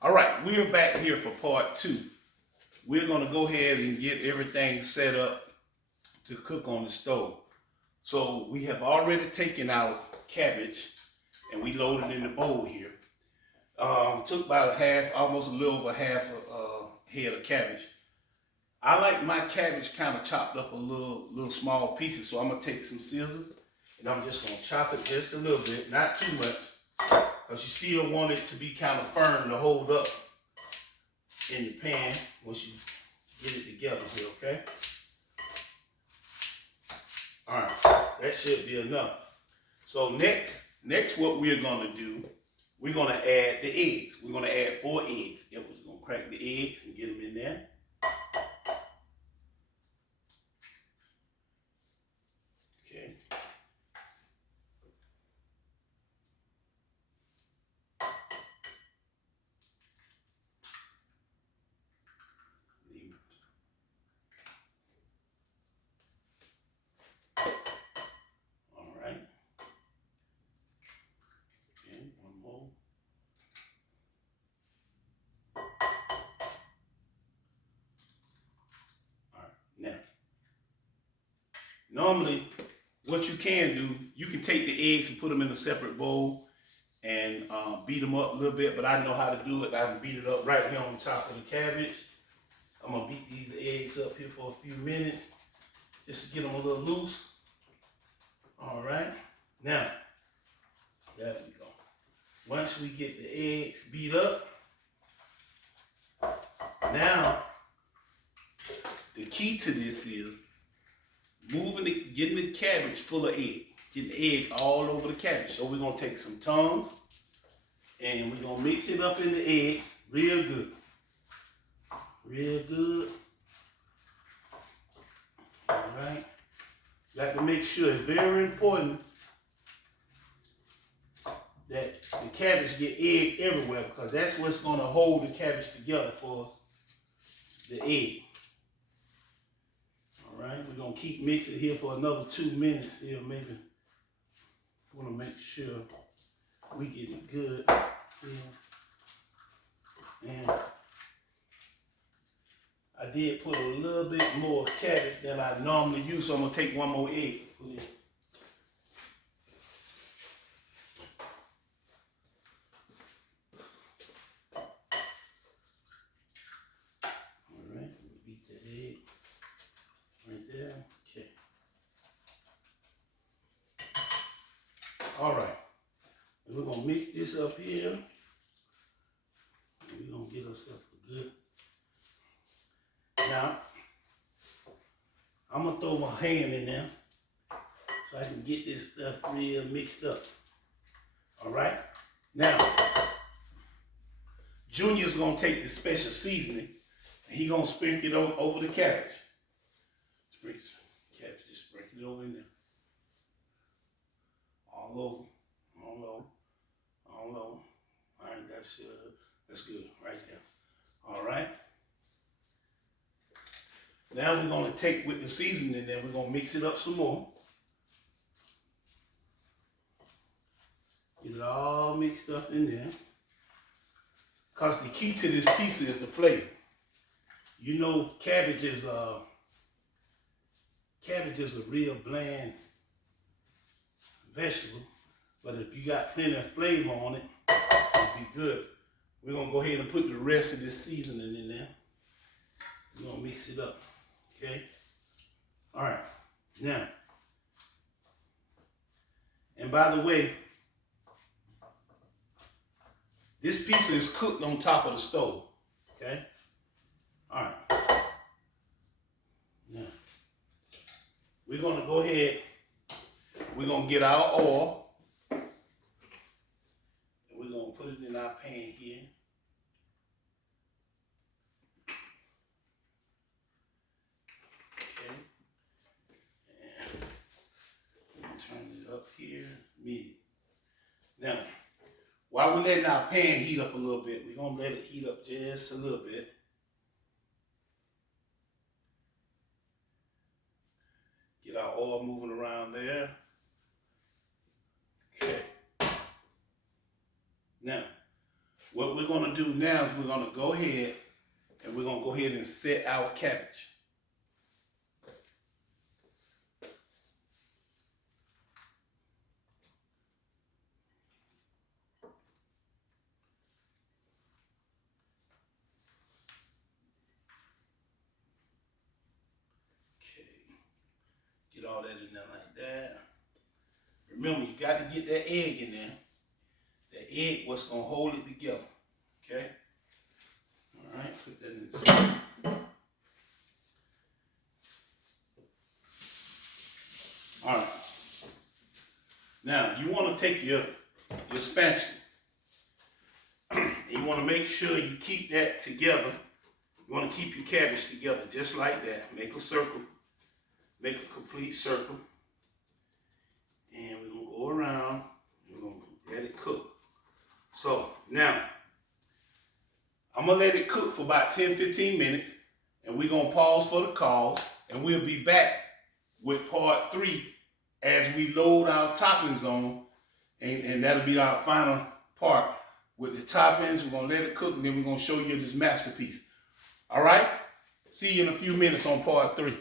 All right, we're back here for part two. We're going to go ahead and get everything set up to cook on the stove. So we have already taken out cabbage and we loaded in the bowl here. Took about almost a little over half a head of cabbage. I like my cabbage kind of chopped up a little small pieces, so I'm gonna take some scissors and I'm just gonna chop it just a little bit, not too much, because you still want it to be kind of firm to hold up in your pan once you get it together here, okay? All right, that should be enough. So next what we're gonna do, we're gonna add the eggs. We're gonna add 4 eggs. We're gonna crack the eggs and get them in there. Okay. All right. Okay, one more. All right. Now, normally, what you can do, you can take the eggs and put them in a separate bowl and beat them up a little bit, but I know how to do it. I can beat it up right here on top of the cabbage. I'm gonna beat these eggs up here for a few minutes, just to get them a little loose. All right, now, there we go. Once we get the eggs beat up, now, the key to this is getting the cabbage full of egg. Getting the egg all over the cabbage. So we're gonna take some tongs and we're gonna mix it up in the egg real good. Real good. All right. You have to make sure, it's very important that the cabbage get egg everywhere, because that's what's gonna hold the cabbage together for the egg. All right, we're gonna keep mixing here for another 2 minutes here, maybe. Want to make sure we get it good here. And I did put a little bit more cabbage than I normally use, so I'm gonna take one more egg. Put in. All right, beat the egg right there. Okay. All right, and we're gonna mix this up here. And we're gonna get ourselves a good. Now, I'm gonna throw my hand in there so I can get this stuff real mixed up. All right. Now, Junior's gonna take the special seasoning and he gonna sprinkle it over the cabbage. Sprinkle cabbage, just sprinkle it over in there. All over, all over, all over. All right, that's good right there. All right. Now we're gonna take with the seasoning, then we're gonna mix it up some more. Get it all mixed up in there. Because the key to this pizza is the flavor. You know, cabbage is a real bland vegetable, but if you got plenty of flavor on it, it'll be good. We're gonna go ahead and put the rest of this seasoning in there. We're gonna mix it up, okay? All right, now, and by the way, this pizza is cooked on top of the stove, okay? All right. Now, we're gonna go ahead, we're gonna get our oil, and we're gonna put it in our pan here. Okay. And turn it up here, medium. Now, while we're letting our pan heat up a little bit, we're gonna let it heat up just a little bit. Get our oil moving around there. Okay. Now, what we're gonna do now is we're gonna go ahead and we're gonna go ahead and set our cabbage. Get all that in there like that. Remember, you got to get that egg in there. The egg, what's going to hold it together. Okay? All right, put that in the side. All right. Now, you want to take your spatula. You want to make sure you keep that together. You want to keep your cabbage together just like that. Make a circle. Make a complete circle. And we're going to go around. We're going to let it cook. So, now, I'm going to let it cook for about 10-15 minutes. And we're going to pause for the calls. And we'll be back with part 3 as we load our toppings on. And that'll be our final part. With the toppings, we're going to let it cook. And then we're going to show you this masterpiece. All right? See you in a few minutes on part 3.